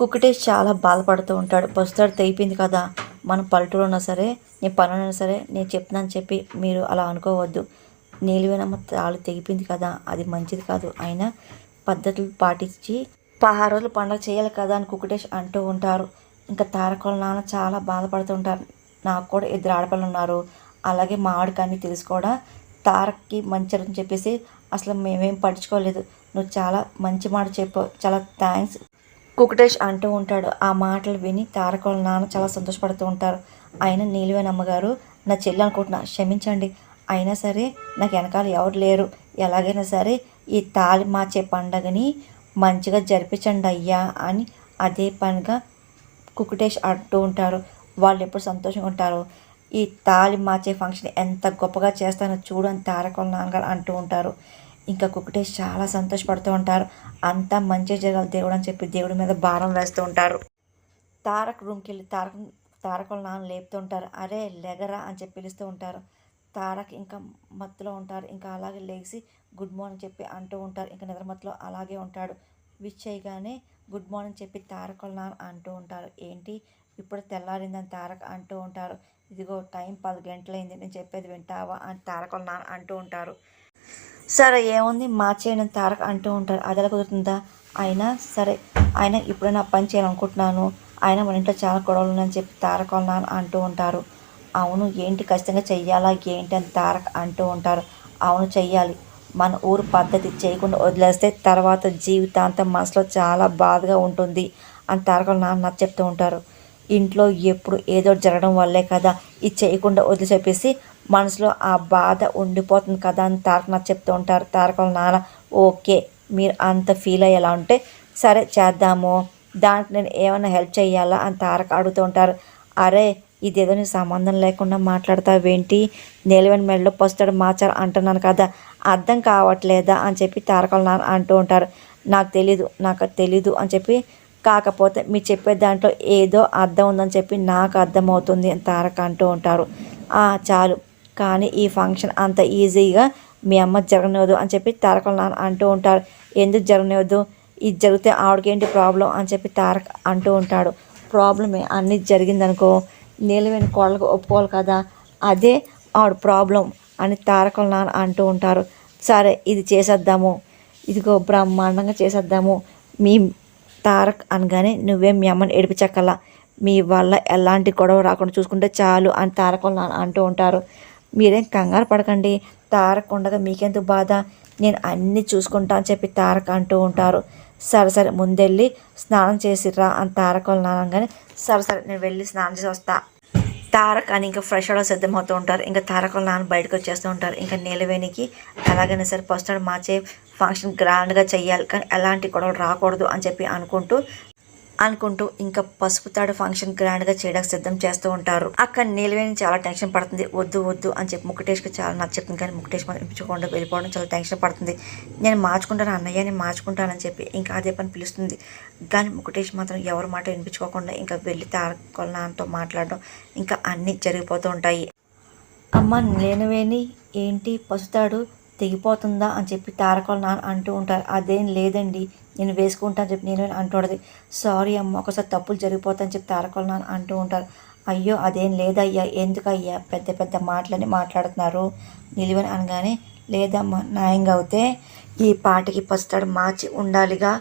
కుక్కటేష్ చాలా బాధపడుతూ ఉంటాడు. బస్తాడు తెగిపోయింది కదా మనం పల్లెటూరు ఉన్నా సరే నేను పనున్నా ఉన్నా సరే నేను చెప్తున్నాను చెప్పి మీరు అలా అనుకోవద్దు. నీలివేనమ్మ తాళి తెగిపోయింది కదా అది మంచిది కాదు. అయినా పద్ధతులు పాటించి పదహారు రోజులు పండగ చేయాలి కదా అని కుకుటేష్ అంటూ ఉంటారు. ఇంకా తారకుల నాన్న చాలా బాధపడుతూ ఉంటారు. నాకు కూడా ఇద్దరు ఆడపిల్లలు ఉన్నారు. అలాగే మా ఆవిడకి అన్నీ కూడా. తారక్కి మంచి అని చెప్పేసి అసలు మేమేం పట్టించుకోలేదు. నువ్వు చాలా మంచి మాట చెప్పావు. చాలా థ్యాంక్స్. కుకుటేష్ అంటూ ఉంటాడు. ఆ మాటలు విని తారకోళ్ళ నాన్న చాలా సంతోషపడుతూ ఉంటారు. ఆయన నీలివేన అమ్మగారు నా చెల్లి అనుకుంటున్నా క్షమించండి. అయినా సరే నాకు వెనకాల ఎవరు లేరు. ఎలాగైనా సరే ఈ తాళి మార్చే పండగని మంచిగా జరిపించండి అయ్యా అని అదే పనిగా కుకుటేష్ అంటూ ఉంటారు. వాళ్ళు ఎప్పుడు సంతోషంగా ఉంటారు? ఈ తాళి మార్చే ఫంక్షన్ ఎంత గొప్పగా చేస్తానో చూడు అని తారకుల నాన్నగారు అంటూ ఉంటారు. ఇంకా ఒకటే చాలా సంతోషపడుతూ ఉంటారు. అంతా మంచి జరగాలి దేవుడు అని చెప్పి దేవుడి మీద భారం వేస్తూ ఉంటారు. తారక్ రూమ్కి వెళ్ళి తారక్ తారకుల నాన్న లేపుతూ ఉంటారు. అరే లెగరా అని చెప్పి పిలుస్తూ ఉంటారు. తారక్ ఇంకా మత్తులో ఉంటారు. ఇంకా అలాగే లేచి గుడ్ మార్నింగ్ చెప్పి అంటూ ఉంటారు. ఇంకా నిద్ర మత్తులో అలాగే ఉంటాడు. విష్ చేయగానే గుడ్ మార్నింగ్ చెప్పి తారకుల నాన్న అంటూ ఉంటారు. ఏంటి? ఇప్పుడు తెల్లారిందని తారక్ అంటూ ఉంటారు. ఇదిగో టైం పది గంటలైంది. నేను చెప్పేది వింటావా? అని తారకుల నాన్న అంటూ ఉంటారు. సరే ఏముంది? మార్చేయడం తారక్ అంటూ ఉంటారు అది కుదురుతుందా? అయినా సరే ఆయన ఇప్పుడైనా పని చేయాలనుకుంటున్నాను. ఆయన మన ఇంట్లో చాలా గొడవలు ఉన్నాయని చెప్పి తారక్ వాళ్ళ నాన్న అంటూ ఉంటారు. అవును ఏంటి? ఖచ్చితంగా చెయ్యాలా? ఏంటి? అని తారక్ అంటూ ఉంటారు. అవును చెయ్యాలి. మన ఊరు పద్ధతి చేయకుండా వదిలేస్తే తర్వాత జీవితాంతం మనసులో చాలా బాధగా ఉంటుంది అని తారక నాన్న చెప్తూ ఉంటారు. ఇంట్లో ఎప్పుడు ఏదో జరగడం వల్లే కదా ఇది చేయకుండా వదిలి చెప్పేసి మనసులో ఆ బాధ ఉండిపోతుంది కదా అని తారక నాకు చెప్తూ ఉంటారు. తారక నాన్న ఓకే మీరు అంత ఫీల్ అయ్యేలా ఉంటే సరే చేద్దాము. దానికి నేను ఏమైనా హెల్ప్ చేయాలా అని తారక అడుగుతూ ఉంటారు. అరే ఇదేదో నీ సంబంధం లేకుండా మాట్లాడతావేంటి? నిలవని మెడలో పస్తాడు మాచారు అంటున్నాను కదా అర్థం కావట్లేదా అని చెప్పి తారకలు నాన్న అంటూ ఉంటారు. నాకు తెలీదు నాకు తెలీదు అని చెప్పి కాకపోతే మీరు చెప్పే దాంట్లో ఏదో అర్థం ఉందని చెప్పి నాకు అర్థమవుతుంది అని తారక అంటూ ఉంటారు. చాలు. కానీ ఈ ఫంక్షన్ అంత ఈజీగా మీ అమ్మ జరగనివ్వదు అని చెప్పి తారకల నాన్న అంటూ ఉంటారు ఎందుకు జరగనివ్వదు? ఇది జరిగితే ఆవిడకేంటి ప్రాబ్లం అని చెప్పి తారక్ అంటూ ఉంటాడు. ప్రాబ్లమే అన్నీ జరిగిందనుకో నీలవేని కోళ్ళకు ఒప్పుకోవాలి కదా? అదే ఆవిడ ప్రాబ్లం అని తారకల నాన్న అంటూ ఉంటారు. సరే ఇది చేసేద్దాము. ఇదిగో బ్రహ్మాండంగా చేసేద్దాము. మీ తారక్ అనగానే నువ్వే మీ అమ్మని ఏడిపించక్కల మీ వల్ల ఎలాంటి గొడవ రాకుండా చూసుకుంటే చాలు అని తారకలు నాన్న అంటూ ఉంటారు. మీరేం కంగారు పడకండి. తారక్ ఉండగా మీకెందుకు బాధ? నేను అన్నీ చూసుకుంటా అని చెప్పి తారక్ అంటూ ఉంటారు. సరే సరే ముందెళ్ళి స్నానం చేసిర్రా అని తారక వాళ్ళు నానంగానే సరే సరే నేను వెళ్ళి స్నానం చేసి వస్తా. తారక్ అని ఇంకా ఫ్రెష్ అవడం సిద్ధమవుతూ ఉంటారు. ఇంకా తారక వాళ్ళ నాన్న బయటకు వచ్చేస్తూ ఉంటారు. ఇంకా నీలవేణికి ఎలాగైనా సరే ఫస్ట్ మార్చే ఫంక్షన్ గ్రాండ్గా చేయాలి కానీ ఎలాంటి గొడవలు రాకూడదు అని చెప్పి అనుకుంటూ అనుకుంటూ ఇంకా పసుపు తాడు ఫంక్షన్ గ్రాండ్గా చేయడానికి సిద్ధం చేస్తూ ఉంటారు. అక్కడ నీలవేణి చాలా టెన్షన్ పడుతుంది. వద్దు వద్దు అని చెప్పి ముకుటేష్కి చాలా నచ్చుతుంది కానీ ముఖటేష్ మాత్రం ఇప్పించకుండా వెళ్ళిపోవడం చాలా టెన్షన్ పడుతుంది. నేను మార్చుకుంటాను అన్నయ్య నేను మార్చుకుంటానని చెప్పి ఇంకా అదే పని పిలుస్తుంది. కానీ ముఖటేష్ మాత్రం ఎవరి మాట వినిపించుకోకుండా ఇంకా వెళ్ళి తారకొల మాట్లాడడం ఇంకా అన్నీ జరిగిపోతూ ఉంటాయి. అమ్మ నీలవేణి ఏంటి? పసుతాడు తెగిపోతుందా అని చెప్పి తారకల నాన్న అంటూ ఉంటారు. అదేం లేదండి నేను వేసుకుంటాను చెప్పి నేను అంటుండదు సారీ అమ్మ ఒకసారి తప్పులు జరిగిపోతాయని చెప్పి తారకల నాన్న అంటూ ఉంటారు. అయ్యో అదేం లేదయ్యా ఎందుకయ్యా పెద్ద పెద్ద మాటలని మాట్లాడుతున్నారు నిలువని అనగానే లేదమ్మా న్యాయంగా అవుతే ఈ పాటకి పస్తాడు మార్చి ఉండాలిగా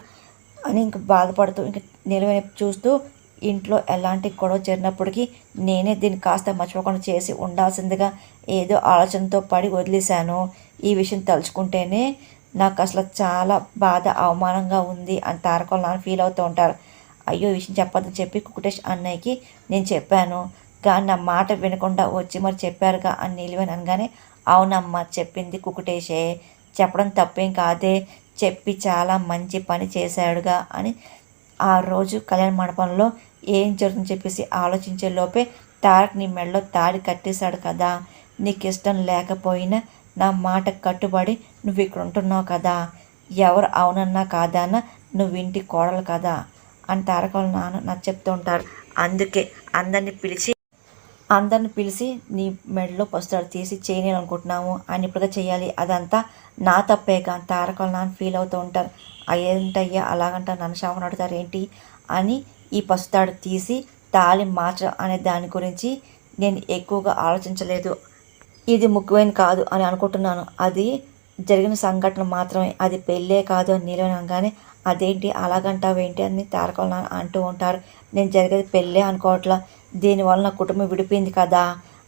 అని ఇంక బాధపడుతూ ఇంక నిలువని చూస్తూ ఇంట్లో ఎలాంటి గొడవ జరిగినప్పటికీ నేనే దీన్ని కాస్త మర్చిపోకుండా చేసి ఉండాల్సిందిగా ఏదో ఆలోచనతో పడి వదిలేశాను. ఈ విషయం తలుచుకుంటేనే నాకు అసలు చాలా బాధ అవమానంగా ఉంది అని తారకలు నాన్న ఫీల్ అవుతూ ఉంటారు. అయ్యో ఈ విషయం చెప్పొద్దని చెప్పి కుకుటేష్ అన్నయ్యకి నేను చెప్పాను. కానీ నా మాట వినకుండా వచ్చి మరి చెప్పారుగా అని నిలివని అనగానే అవునమ్మా చెప్పింది కుకుటేషే. చెప్పడం తప్పేం కాదే. చెప్పి చాలా మంచి పని చేశాడుగా అని ఆ రోజు కళ్యాణ మండపంలో ఏం జరుగుతుందని చెప్పేసి ఆలోచించే లోపే తారక్ నీ మెడలో తాడి కట్టేశాడు కదా. నీకు ఇష్టం లేకపోయినా నా మాటకు కట్టుబడి నువ్వు ఇక్కడ ఉంటున్నావు కదా. ఎవరు అవునన్నా కాదన్నా నువ్వు ఇంటి కోడలు కదా అని తారకలు నాన్న నాకు చెప్తూ ఉంటారు అందుకే అందరిని పిలిచి అందరిని పిలిచి నీ మెడలో పస్తాడు తీసి చేయనేయాలనుకుంటున్నాము అని ఇప్పుడుగా చేయాలి అదంతా నా తప్పే కానీ తారకల నాన్న ఫీల్ అవుతూ ఉంటారు. అయ్యేంటయ్యా అలాగంట నన్ను శాపం అడుగుతారు ఏంటి? అని ఈ పసుతాడు తీసి తాళి మార్చడం అనే దాని గురించి నేను ఎక్కువగా ఆలోచించలేదు. ఇది ముఖ్యమైన కాదు అని అనుకుంటున్నాను. అది జరిగిన సంఘటన మాత్రమే. అది పెళ్ళే కాదు అని నీలనగానే అదేంటి? అలాగంటావేంటి అని తారకలు అంటూ ఉంటారు. నేను జరిగేది పెళ్ళే అనుకోవట్లా. దీనివల్ల నా కుటుంబం విడిపోయింది కదా.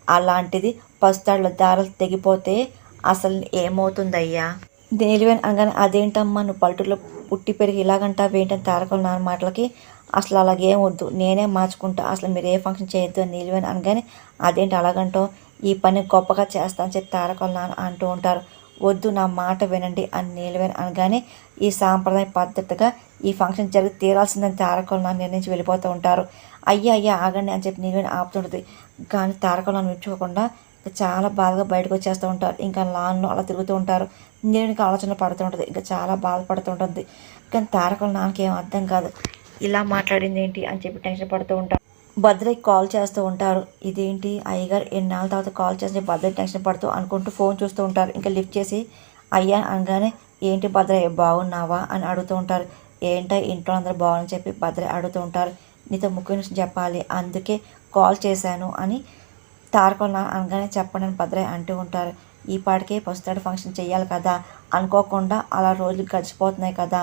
అలాంటిది పస్తాళ్ళ దారాలు తెగిపోతే అసలు ఏమవుతుందయ్యా? నీలివేన్ అనగానే అదేంటమ్మా? నువ్వు పల్లెటూరులో పుట్టి పెరిగి ఇలాగంటావేంటని తారకలు నాన్న మాటలకి అసలు అలాగేం వద్దు. నేనే మార్చుకుంటా. అసలు మీరు ఏ ఫంక్షన్ చేయొద్దు అని నీలివేన్ అనగానే అదేంటి? అలాగంటావు. ఈ పని గొప్పగా చేస్తానని చెప్పి తారకలు నాన్న అంటూ ఉంటారు. వద్దు నా మాట వినండి అని నీలవేణి అనగానే ఈ సాంప్రదాయ పద్ధతిగా ఈ ఫంక్షన్ జరిగి తీరాల్సిందని తారకలు నాన్న నిర్ణయించి వెళ్ళిపోతూ ఉంటారు. అయ్యా అయ్యా ఆగండి అని చెప్పి నీలవేన్ ఆపుతుంటుంది. కానీ తారకలు నాన్న విడిచిపోకుండా చాలా బాధగా బయటకు వచ్చేస్తూ ఉంటారు. ఇంకా లాన్లో అలా తిరుగుతూ ఉంటారు. నేను ఆలోచన పడుతూ ఉంటుంది. ఇంకా చాలా బాధపడుతూ ఉంటుంది. కానీ తారకల నాన్నకి ఏం అర్థం కాదు. ఇలా మాట్లాడింది ఏంటి అని చెప్పి టెన్షన్ పడుతూ ఉంటారు. భద్రకి కాల్ చేస్తూ ఉంటారు. ఇదేంటి? అయ్యగారు ఎన్నాళ్ళ తర్వాత కాల్ చేసి భద్ర టెన్షన్ పడుతూ అనుకుంటూ ఫోన్ చూస్తూ ఉంటారు. ఇంకా లిఫ్ట్ చేసి అయ్యా అనగానే ఏంటి భద్ర బాగున్నావా? అని అడుగుతూ ఉంటారు. ఏంటో ఇంట్లో అందరూ బాగుందని చెప్పి భద్ర అడుగుతూ ఉంటారు. నీతో ముఖ్య విషయం చెప్పాలి. అందుకే కాల్ చేశాను అని తారకలు నా అనగానే చెప్పండి అని భద్రయ్య అంటూ ఉంటారు. ఈ పాటికే పసుతాడు ఫంక్షన్ చేయాలి కదా. అనుకోకుండా అలా రోజులు గడిచిపోతున్నాయి కదా.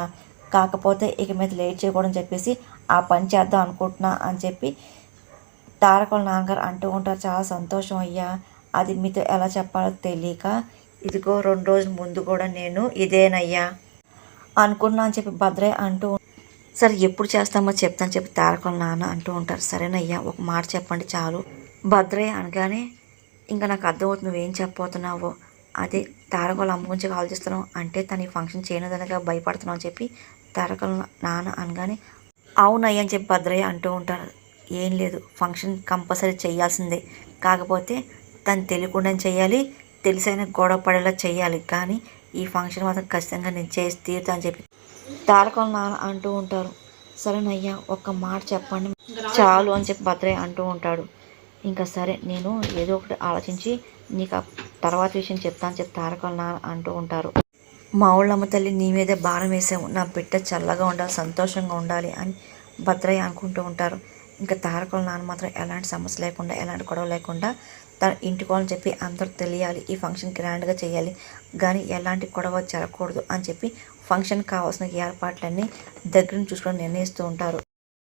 కాకపోతే ఇక మీద లేట్ చేయకూడదని చెప్పేసి ఆ పని చేద్దాం అనుకుంటున్నా అని చెప్పి తారకుల నాన్నగారు అంటూ ఉంటారు. చాలా సంతోషం అయ్యా. అది మీతో ఎలా చెప్పాలో తెలియక ఇదిగో రెండు రోజుల ముందు కూడా నేను ఇదేనయ్యా అనుకున్నా అని చెప్పి భద్రయ్య అంటూ సరే ఎప్పుడు చేస్తామో చెప్తాను చెప్పి తారకుల నాన్న అంటూ ఉంటారు. సరేనయ్యా ఒక మాట చెప్పండి చాలు. భద్రయ్య అనగానే ఇంకా నాకు అర్థమవుతుంది నువ్వేం చెప్పబోతున్నావో. అదే తారకుల అమ్మ గురించి ఆలోచిస్తున్నావు అంటే తను ఈ ఫంక్షన్ చేయనదనగా భయపడుతున్నావు అని చెప్పి తారకుల నాన్న అనగానే అవునయ్య అని చెప్పి భద్రయ్య అంటూ ఉంటారు. ఏం లేదు. ఫంక్షన్ కంపల్సరీ చేయాల్సిందే. కాకపోతే తను తెలియకుండా చేయాలి తెలిసైన గొడవ పడేలా చేయాలి. కానీ ఈ ఫంక్షన్ మాత్రం ఖచ్చితంగా నేను చేసి తీరుతా అని చెప్పి తారకం నాన్న అంటూ ఉంటారు. సరేనయ్యా ఒక్క మాట చెప్పండి. చాలు అని చెప్పి భద్రయ్య అంటూ ఉంటాడు. ఇంకా సరే నేను ఏదో ఒకటి ఆలోచించి నీకు ఆ తర్వాత విషయం చెప్తాను చెప్పి తారకం నాన్న అంటూ ఉంటారు. మా ఊళ్ళమ్మ తల్లి నీ మీదే భారం వేసాము నా బిడ్డ చల్లగా ఉండాలి సంతోషంగా ఉండాలి అని భద్రయ్య అనుకుంటూ ఉంటారు. ఇంకా తారకుల నాన్న మాత్రం ఎలాంటి సమస్య లేకుండా ఎలాంటి గొడవ లేకుండా తన ఇంటికోవాలని చెప్పి అందరూ తెలియాలి ఈ ఫంక్షన్ గ్రాండ్గా చేయాలి. కానీ ఎలాంటి గొడవ జరగకూడదు అని చెప్పి ఫంక్షన్ కావాల్సిన ఏర్పాట్లన్నీ దగ్గర నుంచి చూసుకొని నిర్ణయిస్తూ ఉంటారు.